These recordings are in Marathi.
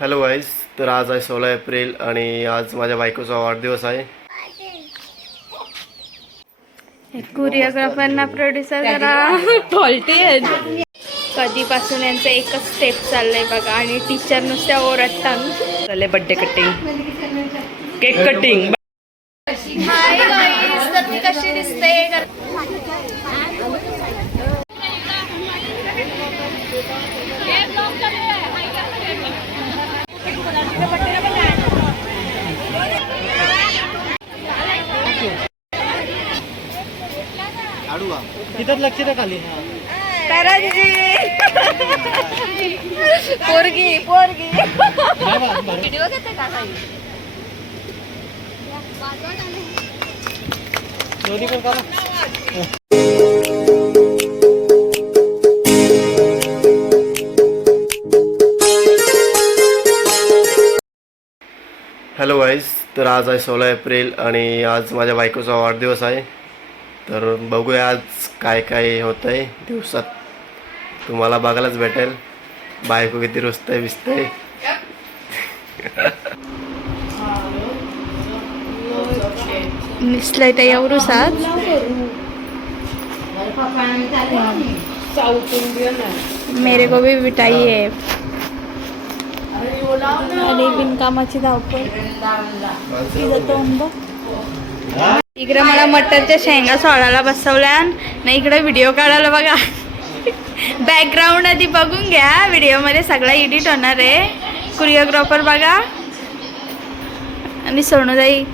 हॅलो गाईज, तर आज आहे 16 एप्रिल आणि आज माझ्या बायकोचा वाढदिवस आहे. कोरिओग्राफरना प्रोड्युसर जरा फॉल्टी आहे. कधीपासून यांचं एकच स्टेप चाललंय बघा आणि टीचर नुसत्या ओरडतात. चले birthday cutting, cake cutting. Hi guys, तर मी कशी दिसते? तिथं लक्ष द्या खाली. पोरगी पोरगी व्हिडिओ घेते का काही? हॅलो गाईज, तर आज आहे 16 एप्रिल आणि आज माझ्या बायकोचा वाढदिवस आहे. तर बघूया आज काय काय होतं आहे दिवसात. तुम्हाला बघायलाच भेटेल बायको किती रुसतंय बिसतंय. निसलंय तर एवढं सात मेरे को भी मिठाई आहे आणि बिनकामाची धावपळ. इकडे मला मटरच्या शेंगा सोडायला बसवल्या ना, इकडे व्हिडिओ काढायला बघा. बॅकग्राऊंड आधी बघून घ्या, व्हिडिओमध्ये सगळा एडिट होणार आहे. कोरिओग्राफर बघा आणि सोनूताई.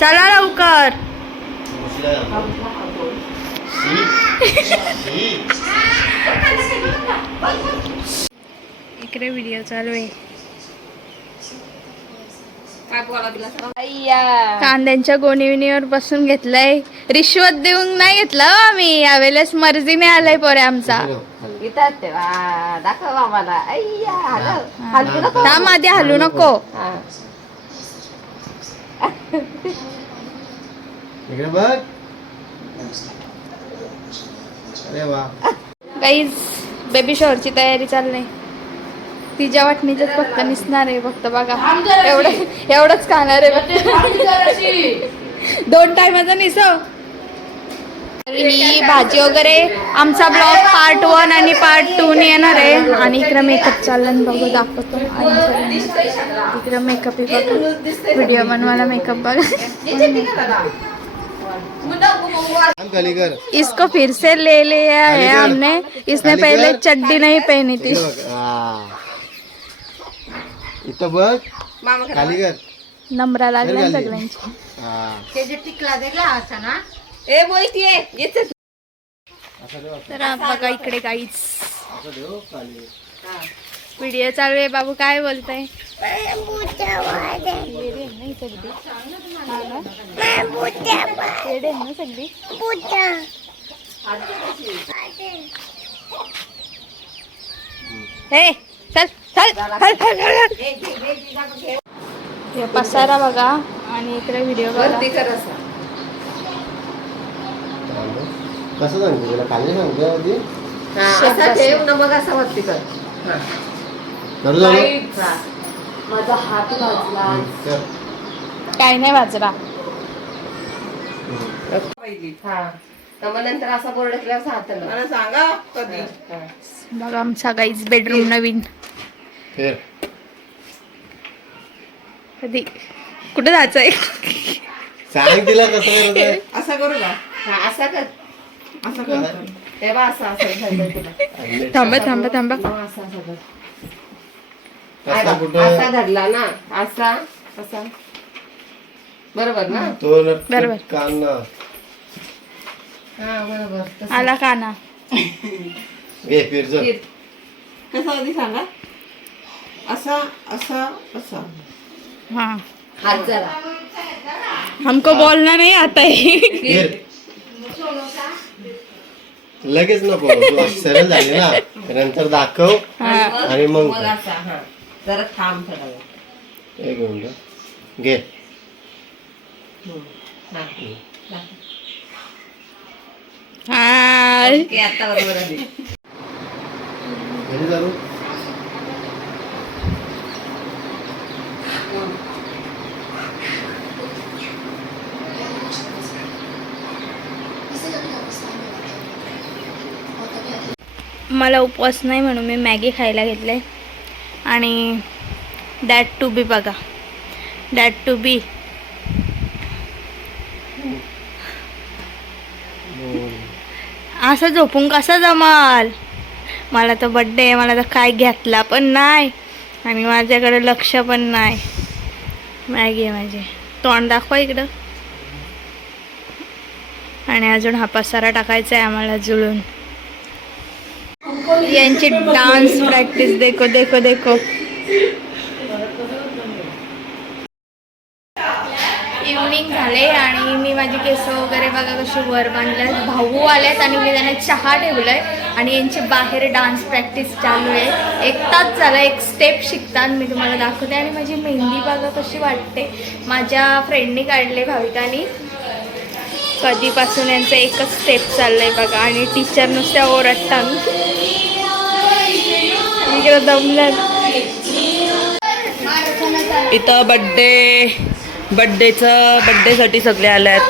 चला लवकर. इकडे व्हिडिओ चालू आहे. कांद्यांच्या गोणीविणीवर बसून घेतलाय. रिश्वत देऊन नाही घेतलं आम्ही, यावेळेस मर्जीने आलाय पोरे आमचा. थांब आधी हलू नको. इकडे बघ. अरे वा. काहीच बेबी शॉवरची तयारी चालली. तिच्या वाटणीच फक्त निसणार आहे, फक्त बघा एवढंच खाणार आहे. 2 टायमाचा निसव. ही भाजी वगैरे आमचा ब्लॉग पार्ट 1 आणि पार्ट 2 येणार आहे. आणि इकडे मेकअप चाललं बघू, दाखवतो. इकडे मेकअप ही बघा, व्हिडिओ बनवायला मेकअप बघा. इसको फिर से ले लिया है हमने. इसने पहले चड्डी नहीं पहनी थी. इथं बघ खाली कर. नंबरा लागला सगळ्यांची. तर बघा इकडे काहीच व्हिडिओ चालू आहे. बाबू काय बोलताय? हे चल चल चल. हे पसारा बघा आणि इकडे व्हिडिओ बघा. कसं सांगते तुला खाली सांगते आधी. असा ठेव ना, मग असा वरती कर. माझा हात भाजला. काय नाही वाजरा. तर मग नंतर असा बोर्ड केल्यावर हाताला मला सांगा कधी. बघा आमचा गाईज बेडरूम नवीन. कधी कुठे जायचंय सांग तिला कसं करायचं. असं करू का? असा कर, असं कर. तेव्हा असं असं थांबा थांबा थांबा. असा धरला ना, असा असा बरोबर ना. तो बरोबर. कान ना. हा बरोबर. आला काना. घे फिर जा. कसं आधी सांगा. असा असा असा. हाँ हात जरा हमको बोलना नहीं आता है. लगेच नको, तू सरळ झाली ना, नंतर दाखव आणि मग असा. जरा थांब थोडा वेळ. एक मिनिट घे. हाय आता बरोबर आली. घरी जाऊ. मला उपवास नाही म्हणून मी मॅगी खायला घेतले. आणि दॅट टू बी बघा, दॅट टू बी असं झोपून कसं जमाल. मला तर बड्डे आहे, मला तर काय घेतला पण नाही आणि माझ्याकडे लक्ष पण नाही. मॅगी आहे माझी, तोंड दाखवा इकडं. आणि अजून हा पसारा टाकायचा आहे आम्हाला जुळून. यांची डान्स प्रॅक्टिस देखो देखो देखो. इव्हनिंग झाले आणि मी माझी केस वगैरे बघा कशी वर बांधल्यात. भाऊ आलेत आणि मी त्यांना चहा ठेवलाय आणि यांची बाहेर डान्स प्रॅक्टिस चालू आहे. 1 तास झाला, एक स्टेप शिकतात मी तुम्हाला दाखवते. आणि माझी मेहंदी बघा कशी वाटते. माझ्या फ्रेंडनी काढले भाविकानी. कधीपासून यांचं एकच स्टेप चाललंय बघा. आणि टीचर नुसत्या ओरडतात. इकडे दमल्यात. इथं बड्डेसाठी सगळे आल्यात.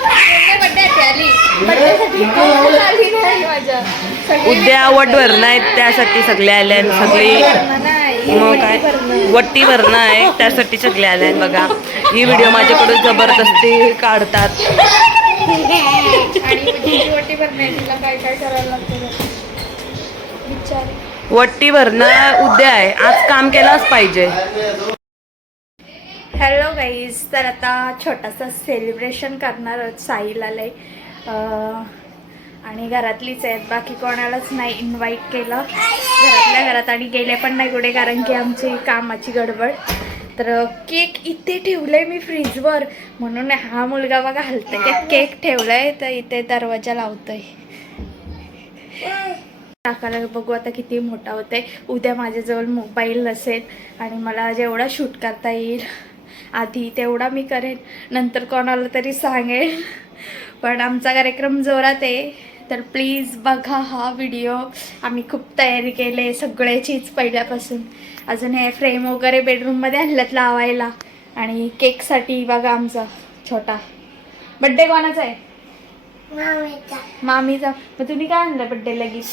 उद्या वटवर्ण आहेत त्यासाठी सगळे आले आहेत. सगळी मग काय वट्टी भरणं आहे त्यासाठी सगळे आले आहेत. बघा ही व्हिडिओ माझ्याकडून जबरदस्ती काढतात. वट्टी भरणं उद्या आहे, आज काम केलंच पाहिजे. हॅलो गाईज, तर आता छोटासा सेलिब्रेशन करणार आहोत. साहिल आलंय आणि घरातलीच आहेत, बाकी कोणालाच नाही इन्व्हाइट केलं. घरातल्या घरात आणि गेले पण नाही कुठे, कारण की आमची कामाची गडबड. तर केक इथे ठेवलंय मी फ्रीजवर, म्हणून हा मुलगा बघा हलतंय. ते केक ठेवलाय तर इथे दरवाजा लावतोय. टाकायला बघू आता किती मोठा होतंय. उद्या माझ्याजवळ मोबाईल नसेल आणि मला जेवढा शूट करता येईल आधी तेवढा मी करेन, नंतर कोणाला तरी सांगेन. पण आमचा कार्यक्रम जोरात आहे, तर प्लीज बघा हा व्हिडिओ. आम्ही खूप तयारी केली सगळ्याचीच पहिल्यापासून. अजून हे फ्रेम वगैरे बेडरूममध्ये आणल्यात लावायला. आणि केकसाठी बघा आमचा छोटा बड्डे कोणाचा आहे? मामीचा. मग तुम्ही काय आणलं बड्डे लगेच?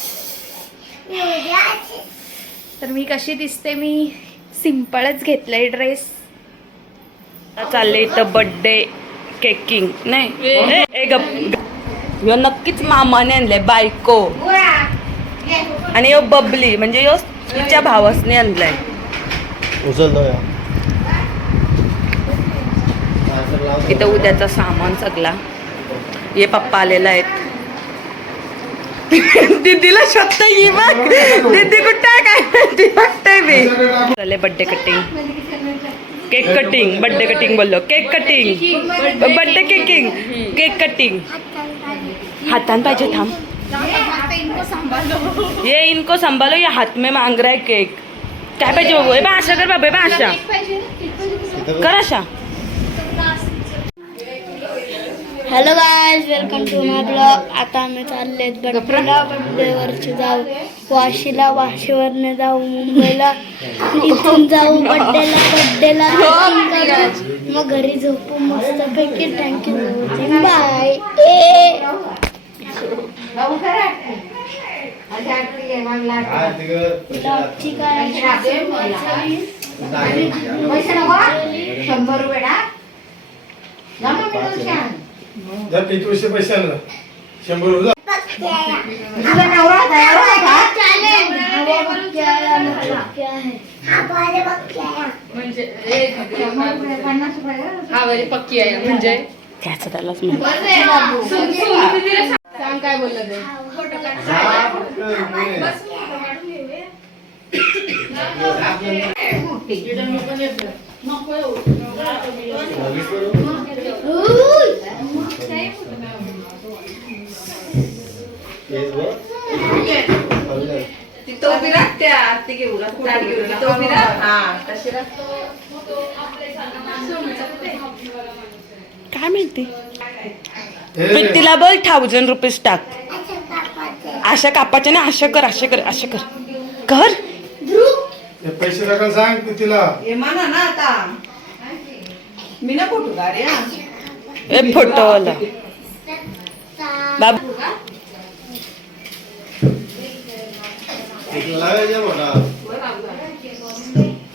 तर मी कशी दिसते, मी सिम्पलच घेतलंय ड्रेस. चालले इथं बड्डे केकिंग नाही ह्यो नक्कीच मामाने आणलंय बायको. आणि ह्यो बबली म्हणजे ह्यो तिच्या भावासने आणलाय. इथं उद्याचा सामान सगळा. हे पप्पा आलेला आहेत. दीदीला शोधता ये बघ, दीदी कुठं आहे काय ती बघताय मी. चालले birthday cutting, cake cutting, birthday cutting बोललो, cake cutting, birthday caking, cake cutting. हातान पाहिजे, थांब. ये इनको संभालो, ये हाथ में मांग रहा है केक. काय पाहिजे बघू. बा आशा कर बाबा, बा आशा कर, आशा. Hello guys, welcome to my blog. आता आम्ही चाललेत बड्डेला. बड्डेवरची जाऊ वाशीला, वाशीवरने जाऊ मुंबईला, इथून जाऊ बड्डेला मग घरी झोपू मस्तपैकी. Thank you, bye. पैसे 100 पक्की आहे म्हणजे त्याचं त्यालाच सांग काय बोललं ते. तो उभी राहते आरती घेऊ तो उभी राह. हा तशी काय माहिती. तिला बोल 1000 रुपीज टाक. आशा कापाच्या ना, आशा कर, आशा कर, आशा कर, कर. पैसे टाकायला सांग तिला. म्हणा ना आता मी ना फोटो काढ. ए फोटो वाला बाबू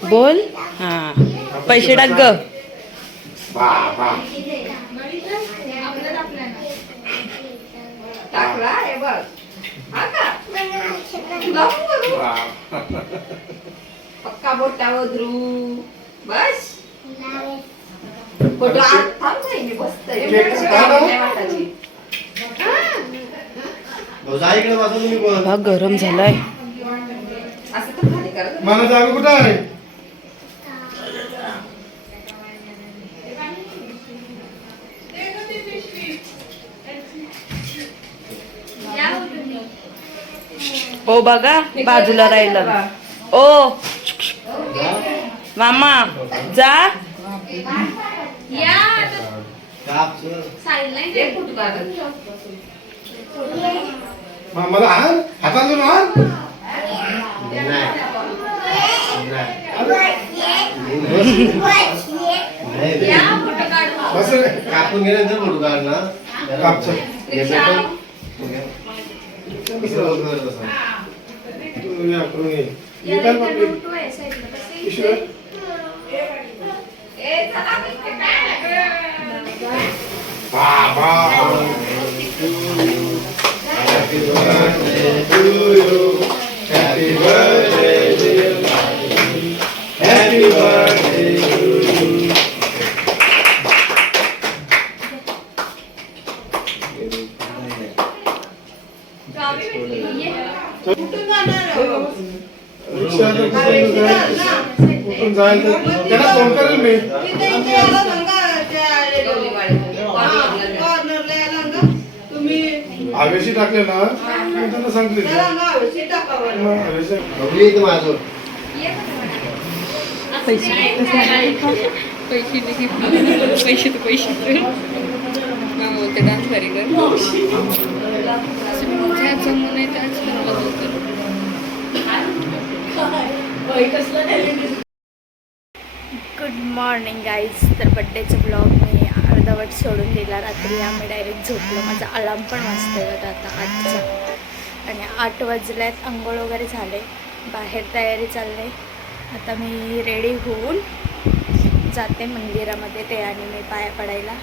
बोल हा पैसे टाक ग पक्का बोटावर ध्रुव बस फोटो आत थांब नाही मी बसतोय हा गरम झालाय असं तर खाली करत मला जागा कुठं आहे ओ बघा बाजूला राहिलं ओ मामा जा एक फोटो काढत मला हातात धरून हात बस रे. कापून गेल्यानंतर फोटो काढणार कापचं. तू या करून ये. हे काय बापरे? पिशवी? बाबा. Happy birthday to you. Happy birthday dear Bobby. Happy birthday to you. कुठून जायचं त्याला फोन करेल मी आवेशी टाकले ना मी त्यांना सांगते माझं गुड मॉर्निंग गाईज. तर बड्डेचं ब्लॉग मी अर्धवट सोडून दिला. रात्री आम्ही डायरेक्ट झोपलो. माझा अलार्म पण वाजतोय बघा आता 8चा आणि 8 वाजल्यात. अंघोळ वगैरे झाले, बाहेर तयारी चालले. आता मी रेडी होऊन जाते मंदिरामध्ये ते आणि मी पाया पडायला.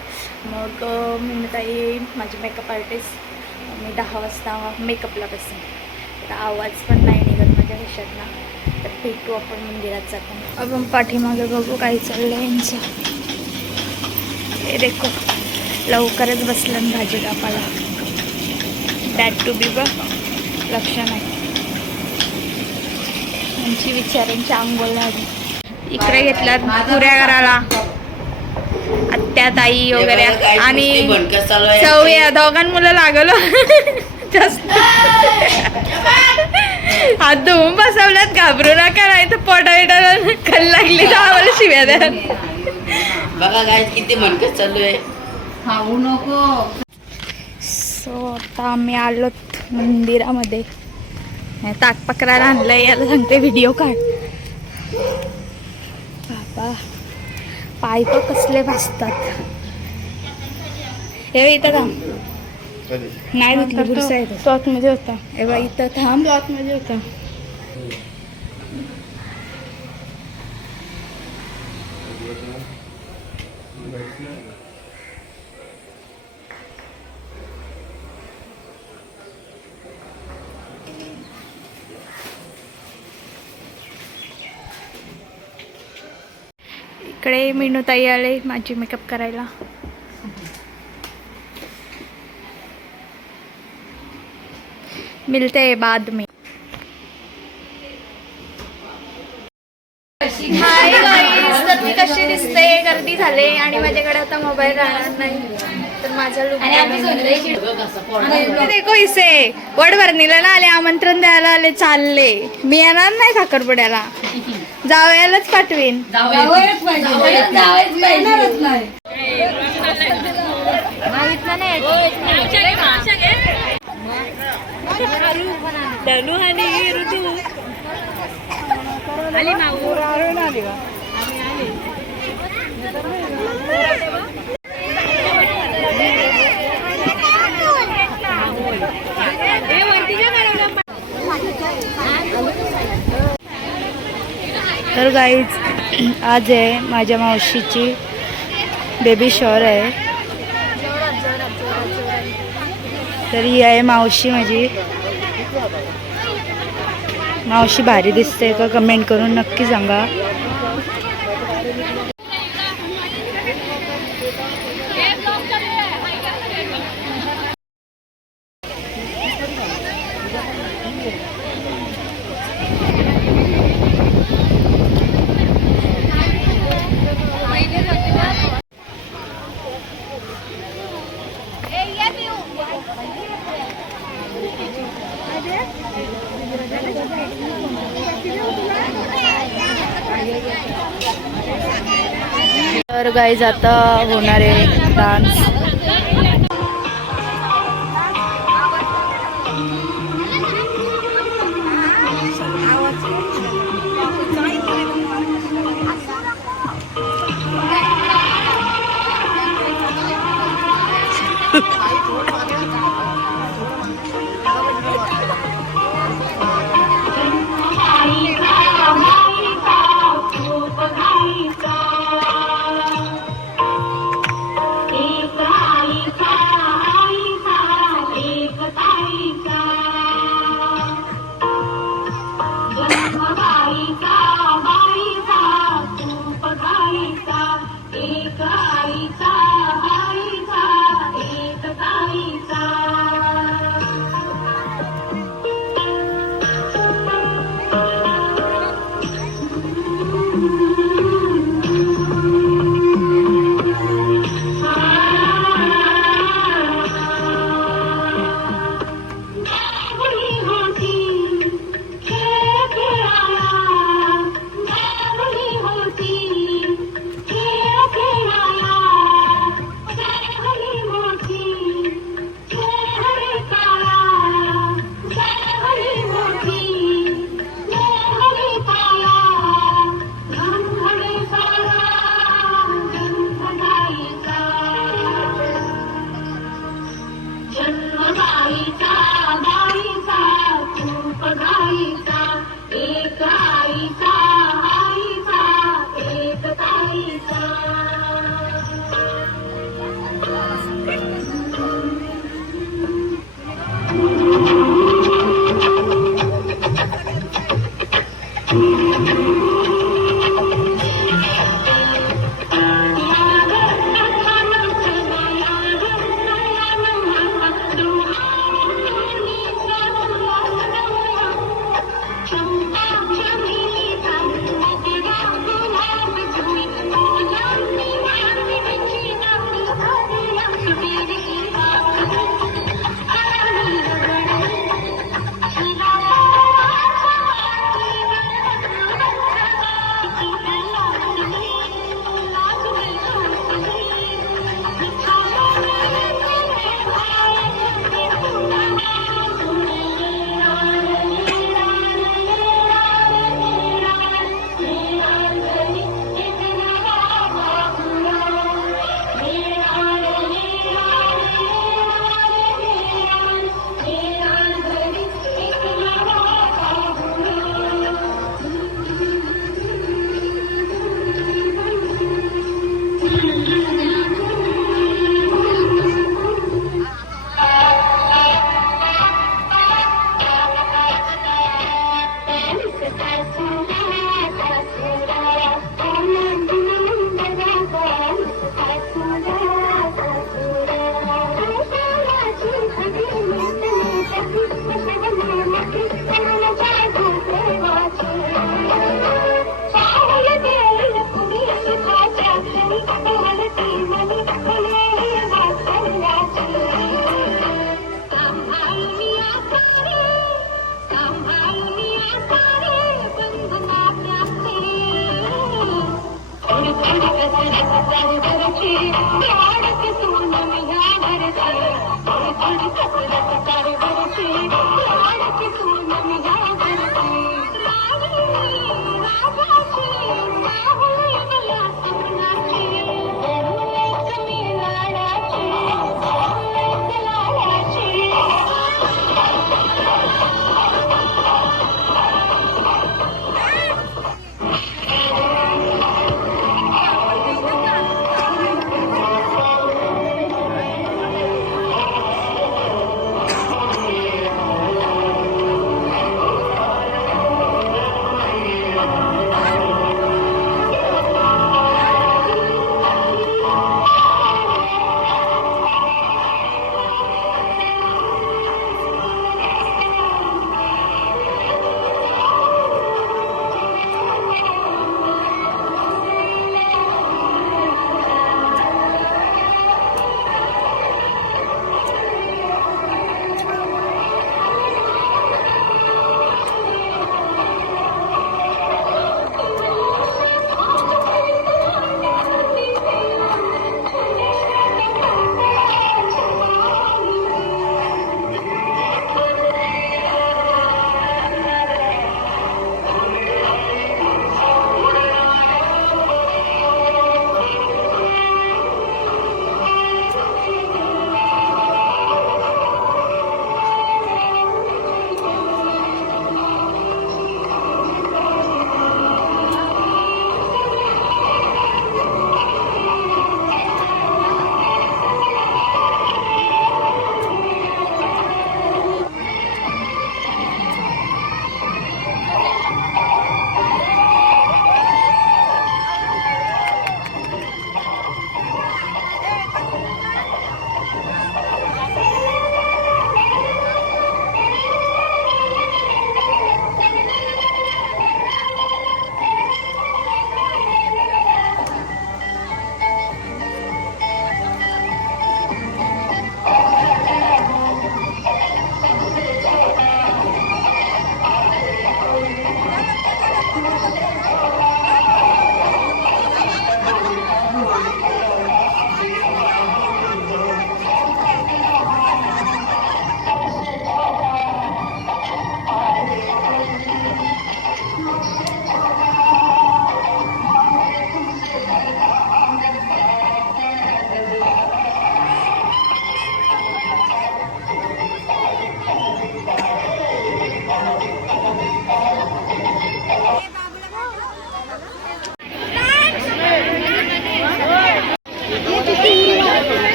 मग मी ताई माझी मेकअप आर्टिस्ट, मी 10 वाजता मेकअपला बसेन. तर आवाज पण नाही निघत माझ्या घशातला. तर भेटू आपण मंदिरात जाताना. आपण पाठीमागे बघू काही चाललं यांचं. हे देखो लवकरच बसलं भाजी कापाला. दॅट टू बी बघ लक्ष नाही यांची विचारांची आंघोळ लागली. इकडे घेतल्यात पुऱ्या करायला आत्या ताई वगैरे आणि चवया दोघां मुलं लागलं जास्त. हात धुवून बसवल्यात. घाबरू नका नाही तर पोटाला खल लागली तर आम्हाला शिव्या द्या. बघा काय किती मनकस चालू आहे. खाऊ नको. सो आता आम्ही आलोत मंदिरामध्ये. ताक पकडायला आणलंय. याला सांगते व्हिडिओ काढ. बाबा पाय तर कसले भासतात. हे इथं थांब. नाही धुतली बुरसा आहे तो आतमध्ये होता. हे बघ इथं थांब. आतमध्ये होता. इकडे मीनूताई आले माझी मेकअप करायला. मिलते हैं बाद में. Hi guys. तर मी कशी दिसते. गर्दी झाले आणि माझ्याकडे आता मोबाईल राहणार नाही. तर माझा लुक देखो इसे वडवर्णीला ना आले. आमंत्रण द्यायला आले. चालले. मी येणार नाही साखरपुड्याला. जावयालाच पाठवीन. तर गाईज आज आहे माझ्या मावशीची बेबी शॉवर आहे. तर ही आहे मावशी माझी. मावशी भारी दिसते का कमेंट करून नक्की सांगा. तर गाईज आता होणार आहे डान्स.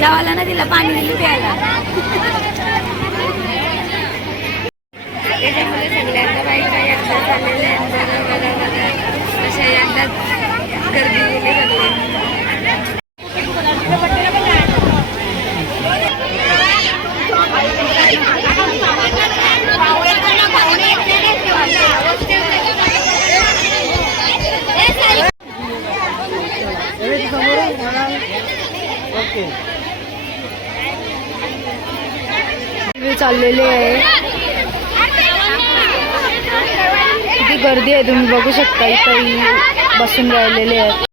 जेवायला ना तिला पाणी दिली प्यायला. त्याच्यामुळे सगळ्यांना बाईका एकदा चाललेल्या अशा एकदाच गर्दी गेली सगळी. चाललेली आहे. किती गर्दी आहे तुम्ही बघू शकता. इथं बसून राहिलेले आहेत.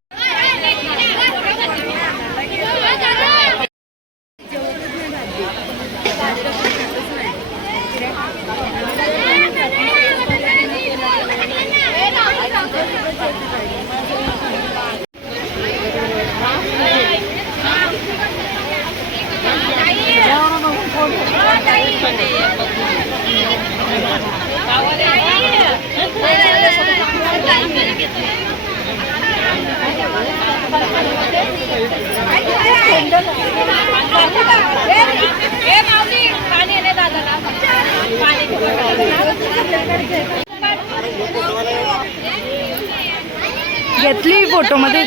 घेतली फोटो मध्ये.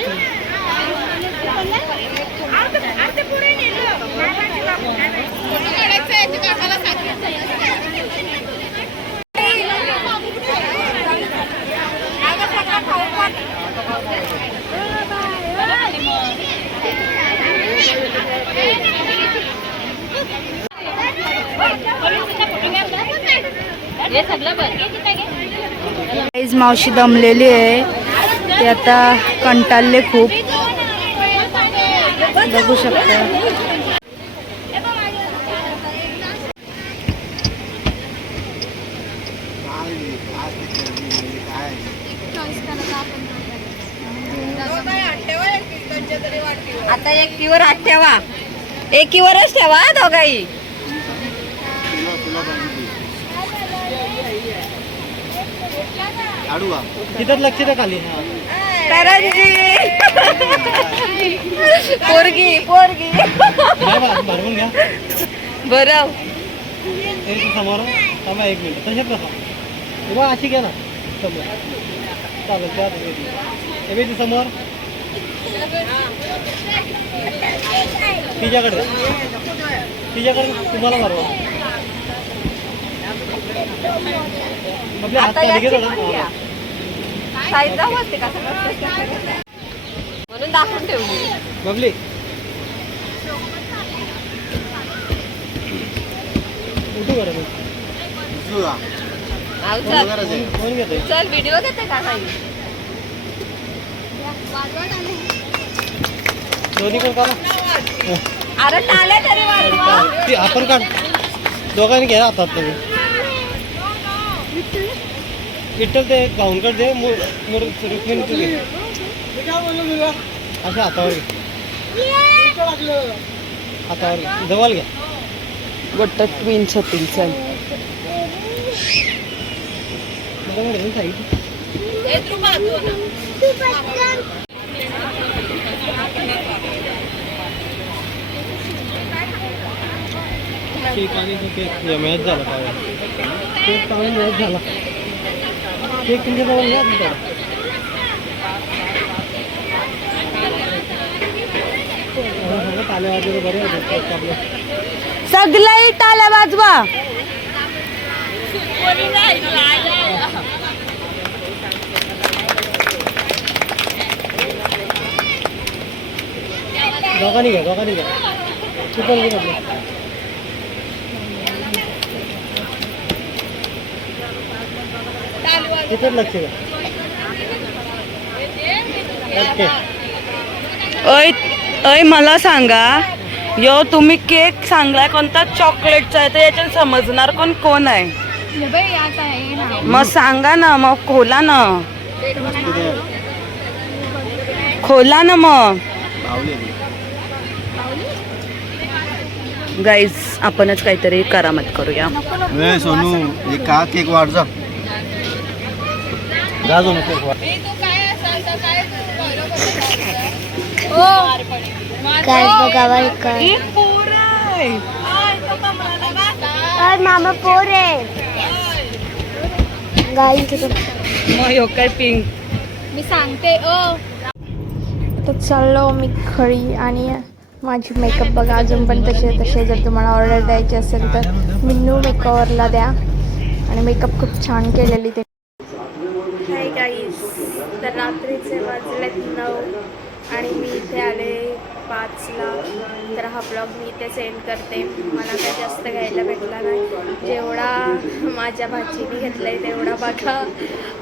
मावशी दमलेली आहे. ते आता कंटाळले खूप. बघू शकता. आता एकटीवर हात ठेवा. एकीवरच ठेवा दोघाही. तिथं लक्ष द्या खाली. पोरगी पोरगी भरवून घ्या. बरं समोर थांबा 1 मिनिट. तशाच बसा. उभा अशी घ्या ना समोर. चालेल त्या समोर. तिच्याकडे तुम्हाला भरवा. आपल्या हात खाली घे थोडा. म्हणून दाखवून ठेवली. बबली उठू बरं. फोन घेतोय. चल व्हिडिओ घेते का काही. दोन्ही पण काढा. अरे टाले तरी वाजवा. ती आपण काढ. दोघांनी घ्या हातात तुम्ही. विठ्ठल ते गाऊनकड दे. रुक्मिणी तू घे. असं हातावर घे. हातावर घे. जवळ घ्या. गोट्ट ट्विन्स होतील. चल मॅच झाला काय. केक चांगला मॅच झाला. केक तुमच्या जवळ घ्या. तुमच्या टाल्या वगैरे बरे होते आपलं. सगळ्याही टाळ्या वाजवा. दोघांनी घ्या. तू पण घे आपलं. तिथेच लक्ष द्या. ओके. ऐ मला सांगा. यो तुम्ही केक सांगलाय कोणता चॉकलेटचा आहे. तर याच्यात समजणार कोण आहे. मग सांगा ना. मग खोला ना मग. गाईज आपणच काहीतरी करामत करूया. ए सोनू एक का केक वाढ जा जा सोनू केक वाढ. काय बघावा काय मामा पोर आहे गाई काय पिंक मी सांगते तर चाललो मी खरी आणि माझी मेकअप बघा अजून पण तसे जर तुम्हाला ऑर्डर द्यायची असेल तर मिन्नू मेकओव्हरला द्या आणि मेकअप खूप छान केलेली ते. हाय गाईज, तर रात्रीचे वाजलेत 9 आणि मी इथे आले 5ला. तर हा ब्लॉग मी इथे सेंड करते. मला काही जास्त घ्यायला भेटला नाही, जेवढा माझ्या भाचीने घेतला आहे तेवढा बघा.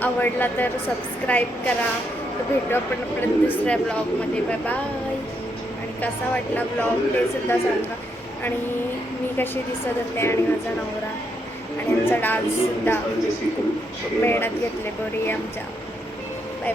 आवडला तर सबस्क्राईब करा. तर भेटू आपण आपल्या दुसऱ्या ब्लॉगमध्ये. Bye bye. आणि कसा वाटला ब्लॉग ते सुद्धा सांगा. आणि मी कशी दिसत होते आणि माझा नवरा आणि आमचा डान्ससुद्धा मेहनत घेतले बरी आमच्या. Bye bye.